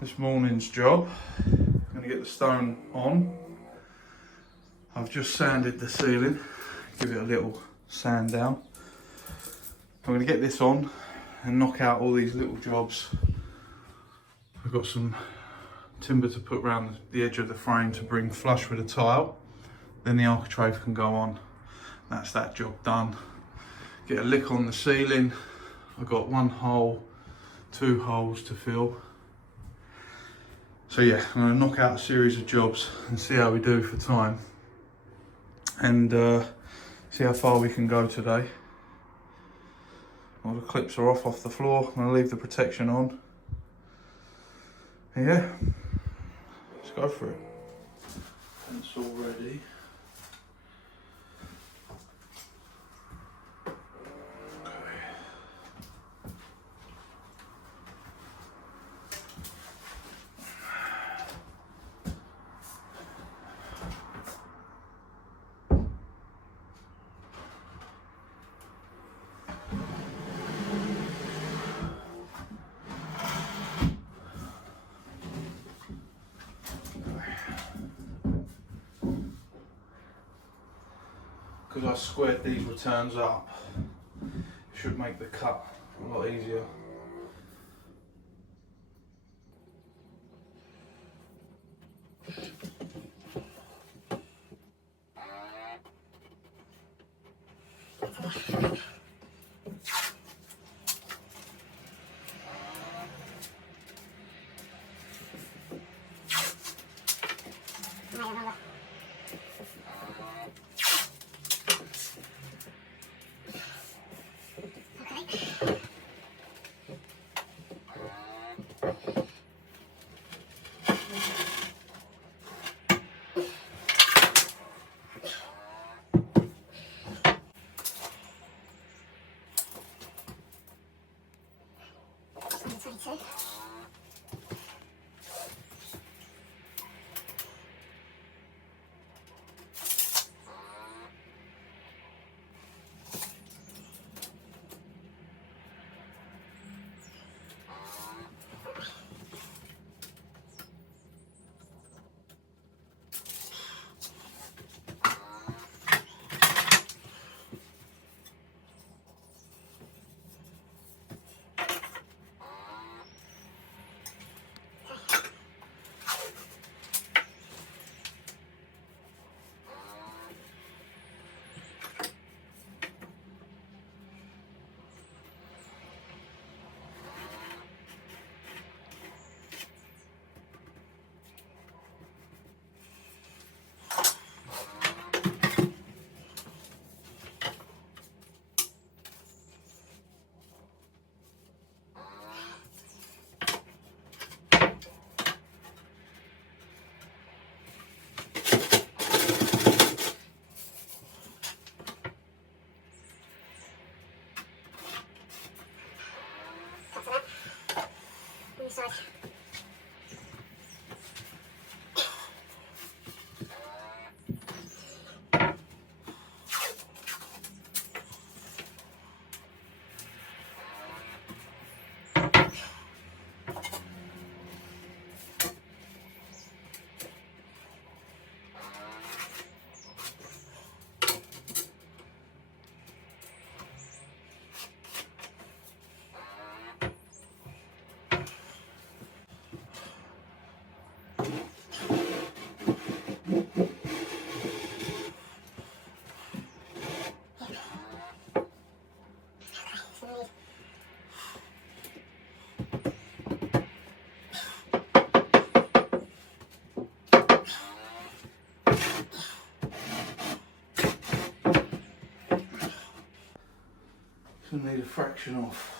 This morning's job, I'm going to get the stone on. I've just sanded the ceiling, give it a little sand down. I'm going to get this on and knock out all these little jobs. I've got some timber to put around the edge of the frame to bring flush with the tile. Then the architrave can go on. That's that job done. Get a lick on the ceiling. I've got 1 hole, 2 holes to fill. So yeah, I'm going to knock out a series of jobs and see how we do for time. And see how far we can go today. All the clips are off the floor. I'm going to leave the protection on. And yeah, let's go for it. It's all ready. Because I squared these returns up, it should make the cut a lot easier. So I need a fraction off.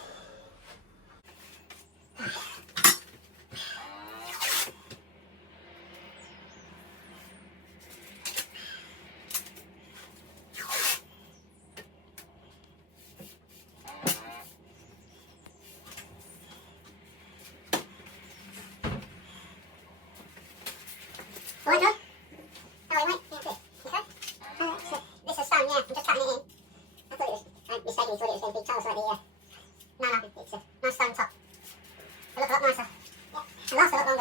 Right, no? Oh, wait, yeah, good. Okay. So this is stone, yeah. I'm just cutting it in. I thought it was, I mistakenly thought it was going to be tiles like the, no, it's a nice stone top. It'll look a lot nicer. Yeah, it lasts a lot longer.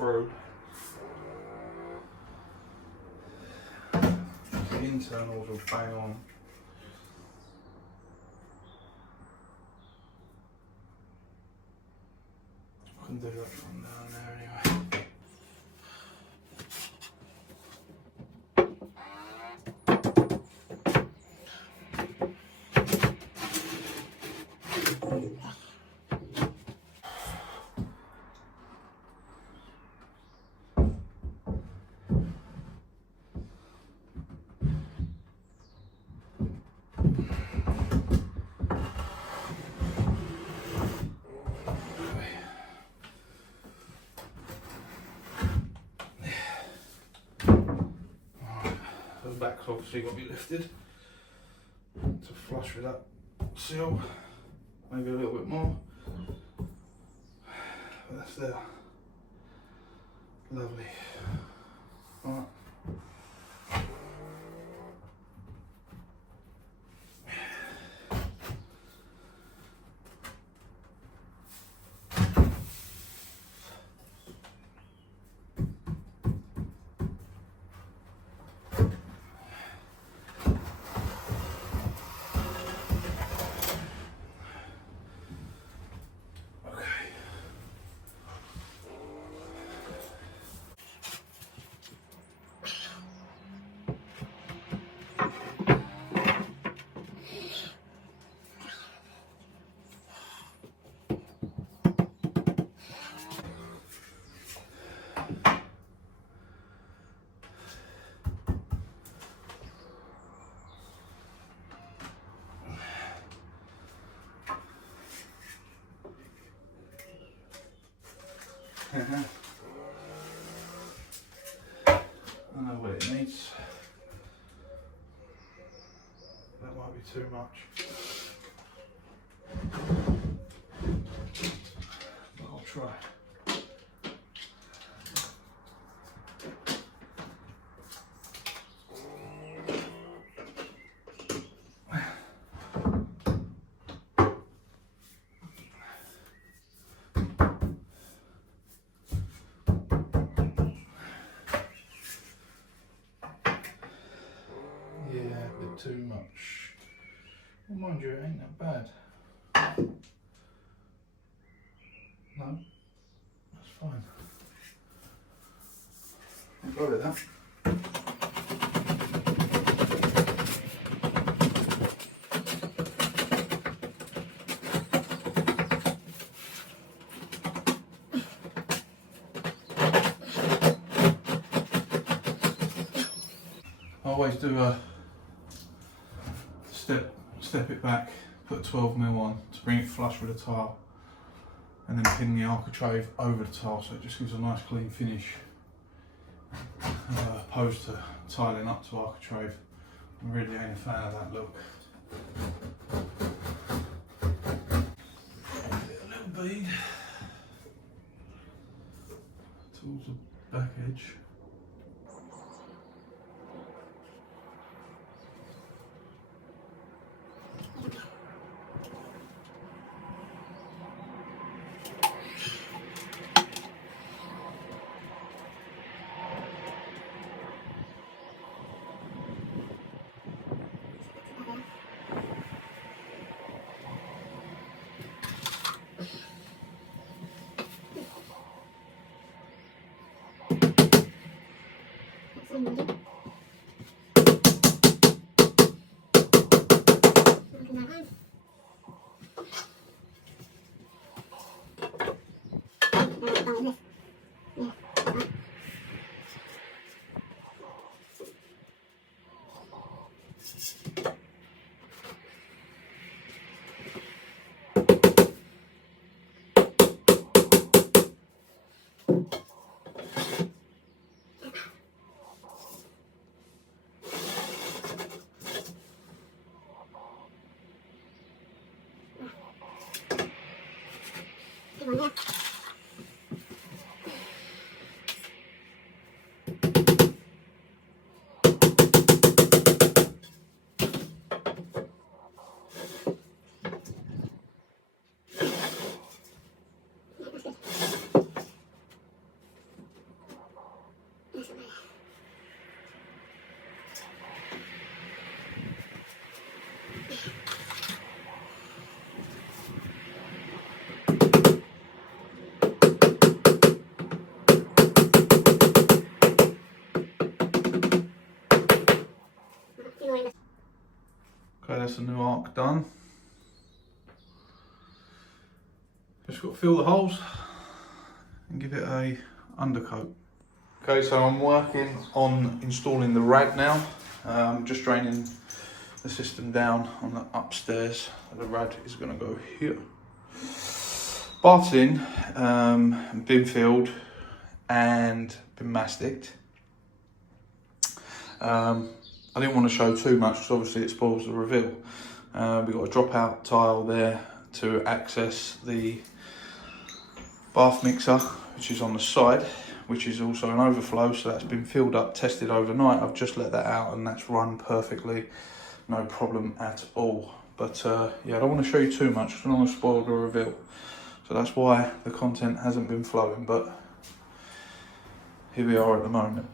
through. The internals will bang on. I can do that from down there anyway. The back's obviously got to be lifted to flush with that seal, maybe a little bit more, but that's there. Lovely. Alright. I know what it needs. That might be too much. But I'll try. Too much. Well, mind you, it ain't that bad. No, that's fine. I've got it now. I always do a step it back, put 12mm on to bring it flush with the tile, and then pin the architrave over the tile so it just gives a nice clean finish, opposed to tiling up to architrave. I really ain't a fan of that look. A little bead towards the back edge. That's all right. Okay, that's the new arc done. Just got to fill the holes and give it a undercoat. Okay, so I'm working on installing the rag now. Just draining the system down on the upstairs. The rag is going to go here. Bath's in, been filled and been masticed. I didn't want to show too much because obviously it spoils the reveal. We've got a dropout tile there to access the bath mixer, which is on the side, which is also an overflow, so that's been filled up, tested overnight. I've just let that out and that's run perfectly, no problem at all. But yeah, I don't want to show you too much because I don't want to spoil the reveal. So that's why the content hasn't been flowing, but here we are at the moment.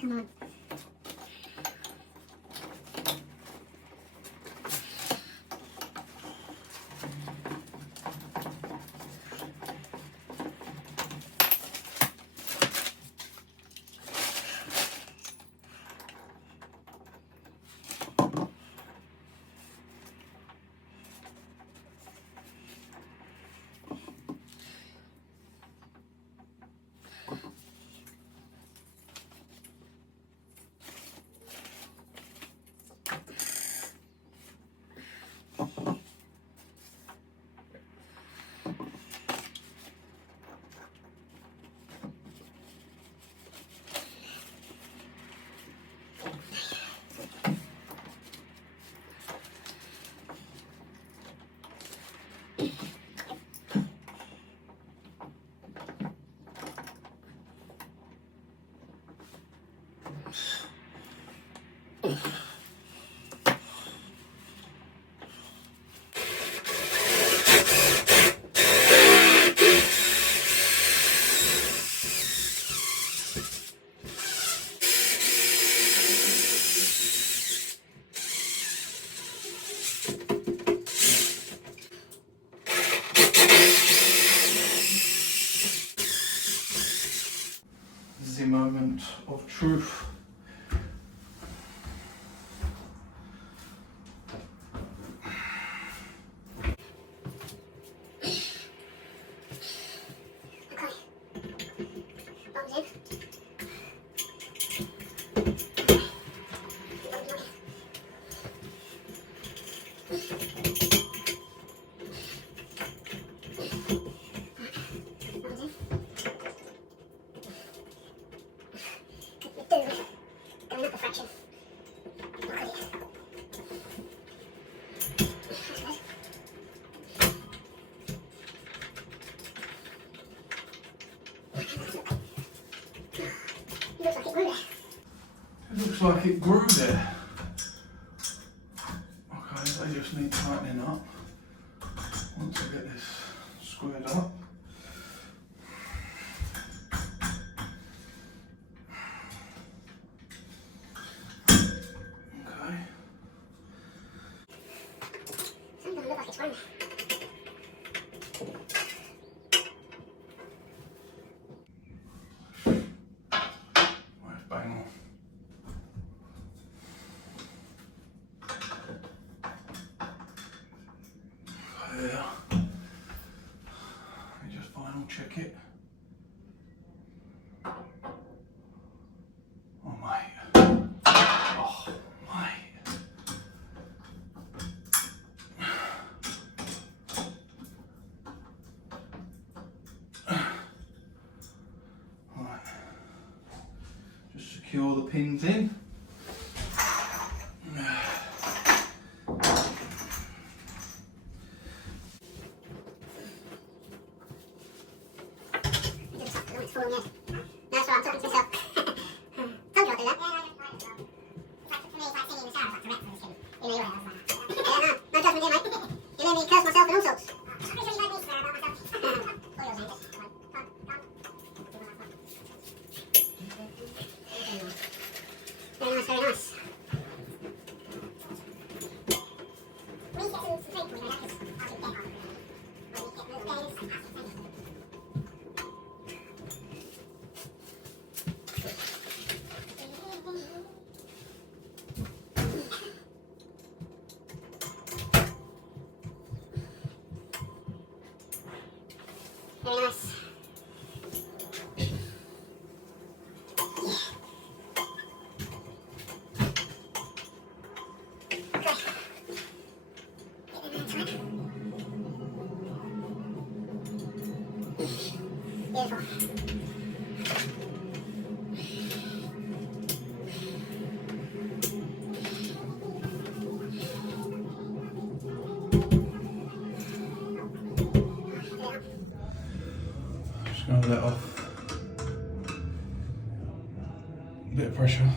Come on. The moment of truth. Going up a fraction. It looks like it grew there. Okay, they just need tightening up. Once I get this squared up. Okay. Some of them look like it's grown. Right, bang on. There. Let me just final check it. Oh mate. Oh mate. Right. Just secure the pins in. It's full, yes. No, that's right, I'm talking to myself. Told you I'd do that. For me, it's like singing in the shower, it's like a rap for this kid. You know, you're right, no judgment here, mate. You hear me curse myself and all sorts. I'm pretty sure you heard me swear about myself. All yours, Angus. Come on. Very nice, very nice. We need to get some tape for you, because I'll keep dead on. I need to get rid of the games. Very nice. Beautiful. Just going to let off a bit of pressure.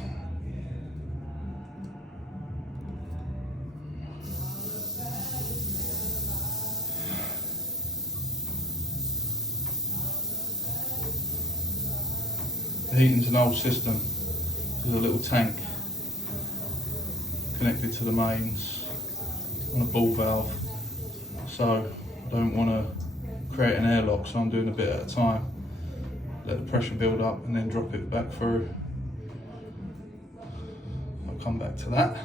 The heating's an old system. There's a little tank connected to the mains on a ball valve. So I don't want to create an airlock, so I'm doing a bit at a time. Let the pressure build up and then drop it back through. I'll come back to that.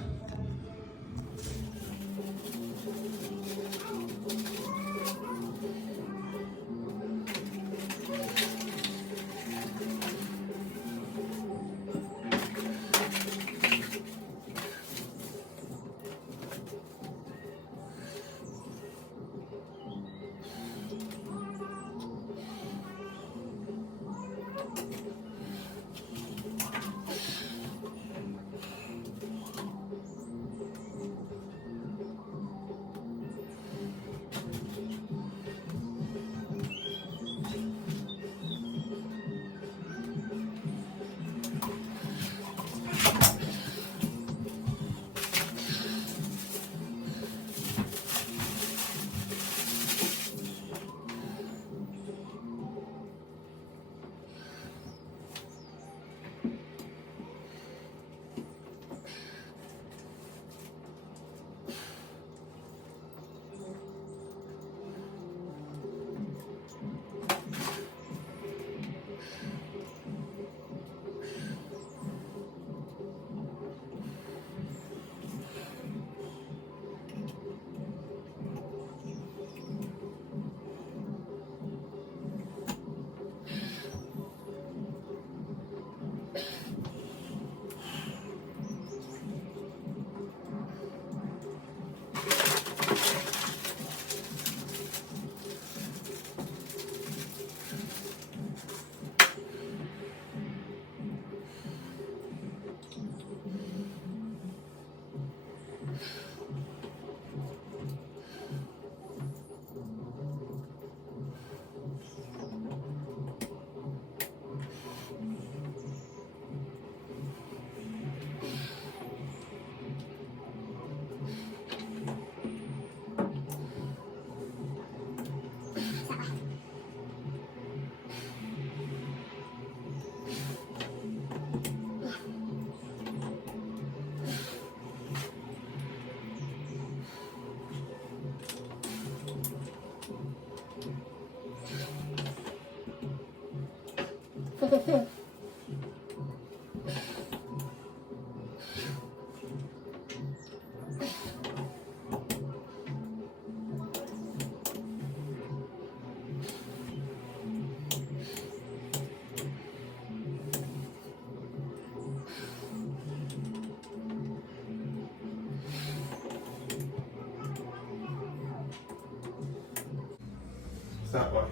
That way.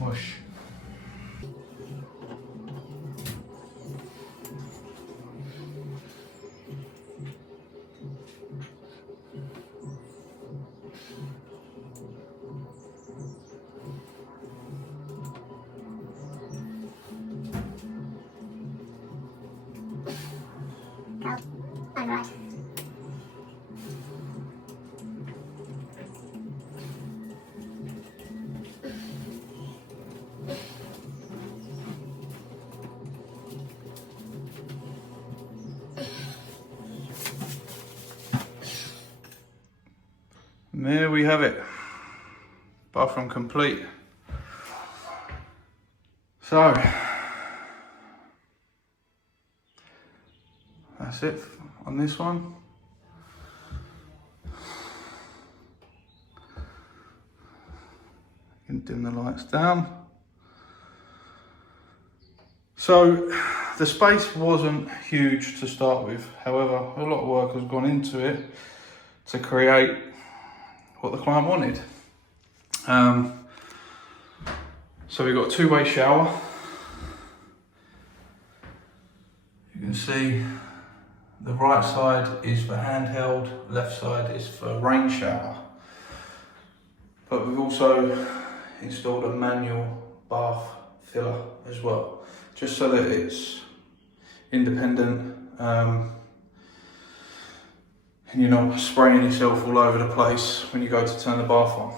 Mush. Cold. Alright. And there we have it. Bathroom complete. So, that's it on this one. You can dim the lights down. So, the space wasn't huge to start with. However, a lot of work has gone into it to create what the client wanted. So we've got a two-way shower. You can see the right side is for handheld, left side is for rain shower. But we've also installed a manual bath filler as well, just so that it's independent and you're not spraying yourself all over the place when you go to turn the bath on.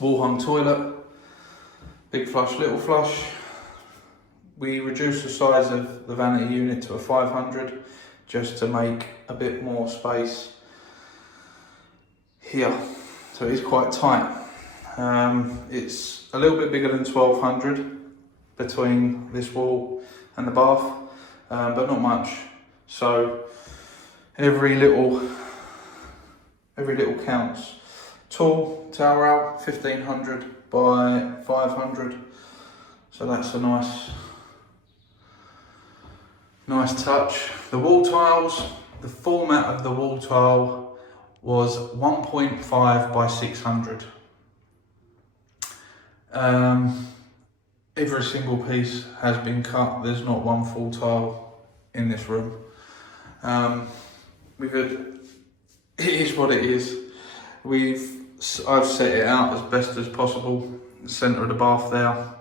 Wall hung toilet, big flush, little flush. We reduced the size of the vanity unit to a 500 just to make a bit more space here. So it's quite tight. It's a little bit bigger than 1200 between this wall and the bath, but not much. So every little counts. Tall towel rail, 1500 by 500. So that's a nice touch. The wall tiles, the format of the wall tile was 1.5 by 600. Every single piece has been cut. There's not one full tile in this room. It is what it is. I've set it out as best as possible. The centre of the bath there,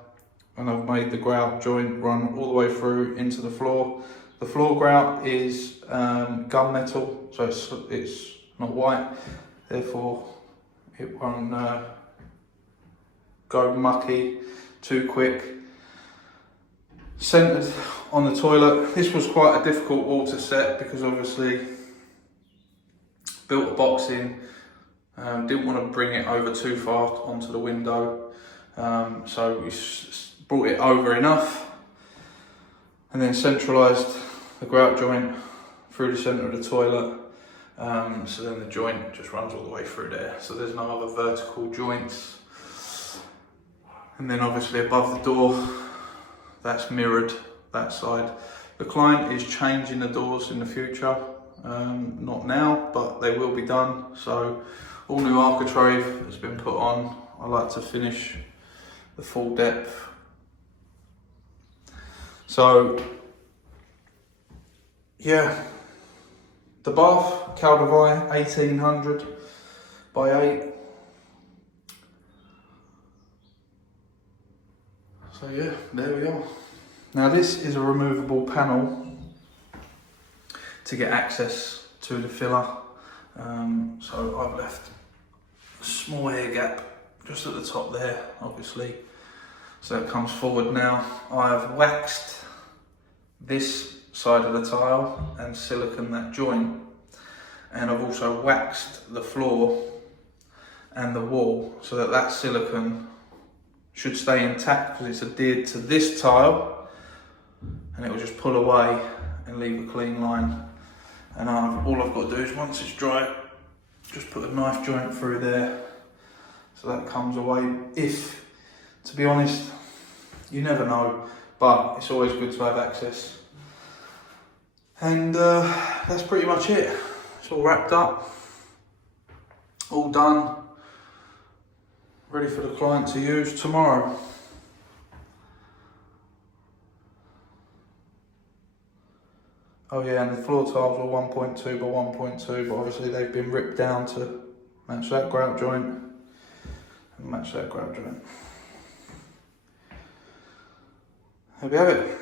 and I've made the grout joint run all the way through into the floor. The floor grout is gunmetal, so it's not white, therefore it won't go mucky too quick. Centred on the toilet. This was quite a difficult wall to set because obviously built a box in, didn't want to bring it over too far onto the window, so we brought it over enough and then centralised the grout joint through the centre of the toilet, so then the joint just runs all the way through there, so there's no other vertical joints. And then obviously above the door, that's mirrored that side. The client is changing the doors in the future, not now, but they will be done. So all new architrave has been put on. I like to finish the full depth. So yeah, the bath, Caldavai, 1800 by 8. So yeah, there we are. Now this is a removable panel to get access to the filler. So I've left a small air gap just at the top there, obviously. So it comes forward now. I've waxed this side of the tile and silicone that joint. And I've also waxed the floor and the wall so that that silicone should stay intact because it's adhered to this tile, and it will just pull away and leave a clean line. And all I've got to do is, once it's dry, just put a knife joint through there so that comes away. If, to be honest, you never know, but it's always good to have access. And that's pretty much it. It's all wrapped up, all done, ready for the client to use tomorrow. Oh yeah, and the floor tiles were 1.2 by 1.2, but obviously they've been ripped down to match that grout joint and match that grout joint. There we have it.